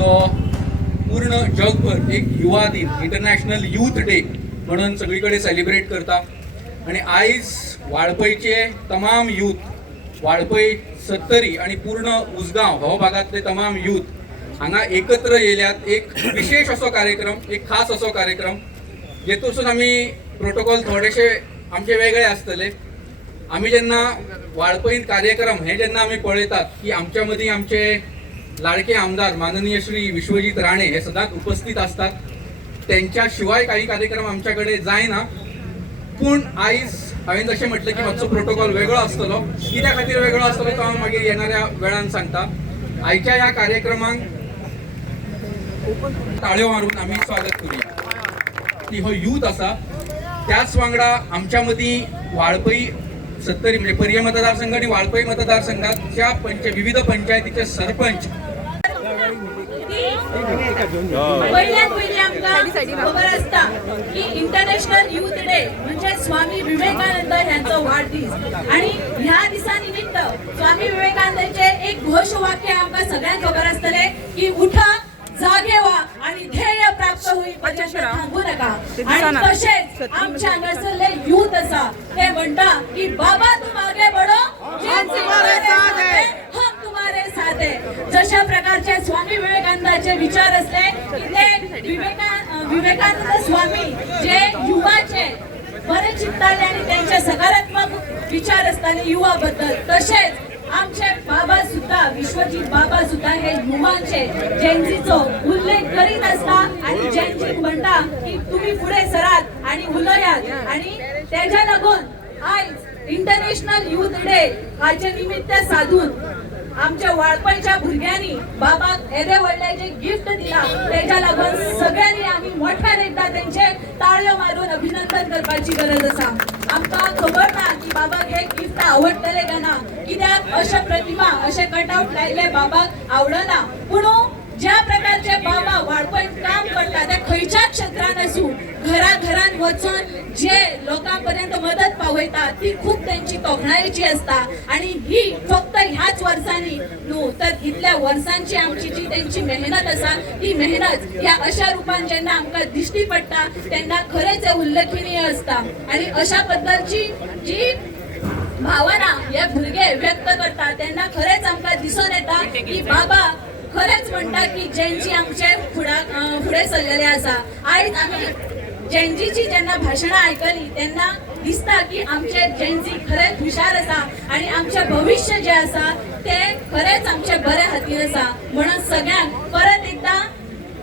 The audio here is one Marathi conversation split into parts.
जो पूर्ण जगभर एक युवा दिन इंटरनॅशनल यूथ डे म्हणून सगळीकडे सेलिब्रेट करता आणि आयज वाळपयचे तमाम यूथ वाळपय सत्तरी आणि पूर्ण उसगांव हो भागातले तमाम यूथ हांगा एकत्र येयल्यात एक विशेष असो कार्यक्रम एक खास असो कार्यक्रम जेतून आमी प्रोटोकॉल थोडेशे आमचे वेगळे आसतले आमी जेन्ना वाळपयीन कार्यक्रम हे जेन्ना आमी पळयतात की आमच्या मदीं आमचे लाडके आमदार माननीय श्री विश्वजीत राणे हे सदांच उपस्थित असतात त्यांच्या शिवाय काही कार्यक्रम आमच्याकडे जायना पूण आयज हांवें जशें म्हटलें की मातसो प्रोटोकॉल वेगळो आसतलो कित्या खातीर वेगळो आसतलो तो हांव मागीर येणाऱ्या वेळान सांगता आयच्या ह्या कार्यक्रमांक ताळयो मारून आमी स्वागत करूया की हो यूथ आसा त्याच वांगडा आमच्या मदीं वाळपई सत्तरी म्हणजे पर्य मतदारसंघ आणि वाळपई मतदारसंघाच्या विविध पंचायतीचे सरपंच खबर असता की इंटरनॅशनल यूथ डे म्हणजे स्वामी विवेकानंद यांचा वाढदिवस आणि ह्या दिसानिमित्त स्वामी विवेकानंदांचे एक घोषवाक्य आमकां सगळ्यांक खबर असतले की उठा जागे व्हा आणि ध्येय प्राप्त होईपर्यंत थांबू नका आणि तसेच आमच्या हांगासरले यूथ आसा ते म्हणटा की बाबा तुम आगे बढ़ो हम तुम्हारे साथ है जशा प्रकारचे स्वामी विवेकानंदाचे विचार असले की ते विवेकानंद स्वामी जे युवाचे बरे चिंतताले आणि त्यांचे सकारात्मक विचार असताले युवा बद्दल तसेच आमचे बाबा सुद्धा विश्वजीत बाबा सुद्धा हे युवांचे जयंतीचो उल्लेख करीत असता आणि जयंती म्हणता की तुम्ही पुढे सरात आणि उलयात आणि त्याच्या लागून आज इंटरनॅशनल यूथ डे हाचे निमित्त साधून आमच्या वाळपयच्या भुरग्यांनी बाबाक येदे व्हडले गिफ्ट दिला त्याच्या लागून सगळ्यांनी आम्ही मोठ्यान एकदा त्यांचे ताळयो मारून अभिनंदन करपाची गरज असा आमकां खबर ना की बाबाक हे गिफ्ट आवडटले का ना कित्याक अशा प्रतिमा असे कटआउट लायले बाबाक आवडना पूण ज्या प्रकारचे बाबा वाळपय काम करता ते खंयच्या क्षेत्रात असू घराघरान वचून जे लोकांपर्यंत मदत पावयता ती खूप त्यांची तोखणायची असता आणि ही फक्त ह्याच वर्षांनी न्हू तर इतल्या वर्षांची आमची जी त्यांची मेहनत असा ती मेहनत या अशा रूपान जेन्ना आमकां दिश्टी पडटा तेन्ना खरेंच उल्लेखनीय असता आणि अशा पद्धतीची जी भावना हे भुरगे व्यक्त करता तेन्ना खरेंच आमकां दिसून येता की बाबा खरेंच म्हणटा की जयंती आमचे फुडें सरलेले आसा आयज आमी जयंतीची जेन्ना भाशणां आयकली तेन्ना दिसता की आमचे जयंती खरेंच हुशार आसा आणि आमचे भविष्य जे आसा ते खरेंच आमचे बरे हातीन आसा म्हणून सगळ्यांक परत एकदा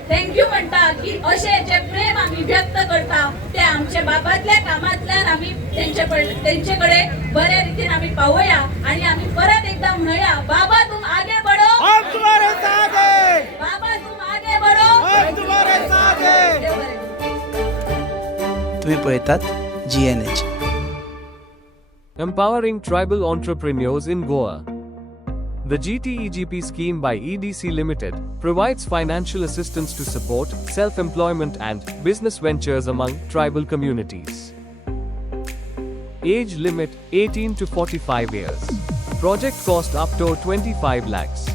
थँक्यू म्हणटा की अशे जे प्रेम आम्ही व्यक्त करता ते आमच्या बाबातल्या कामातल्यान आम्ही त्यांच्याकडे बऱ्या रीतीन आम्ही पावूया आणि आम्ही परत एकदा म्हणूया बाबा तुम आगे बढ़ो हम तुम्हारे साथ हैं बाबा तुम आगे बढ़ो हम तुम्हारे साथ हैं तुम्ही पळयतात GNH Empowering tribal entrepreneurs in Goa. The GTEGP scheme by EDC Limited provides financial assistance to support self-employment and business ventures among tribal communities. Age limit 18 to 45 years. Project cost up to 25 lakhs.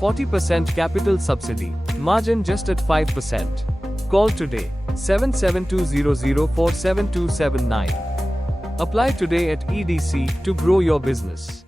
40% capital subsidy. Margin just at 5%. Call today 7720047279. Apply today at EDC to grow your business.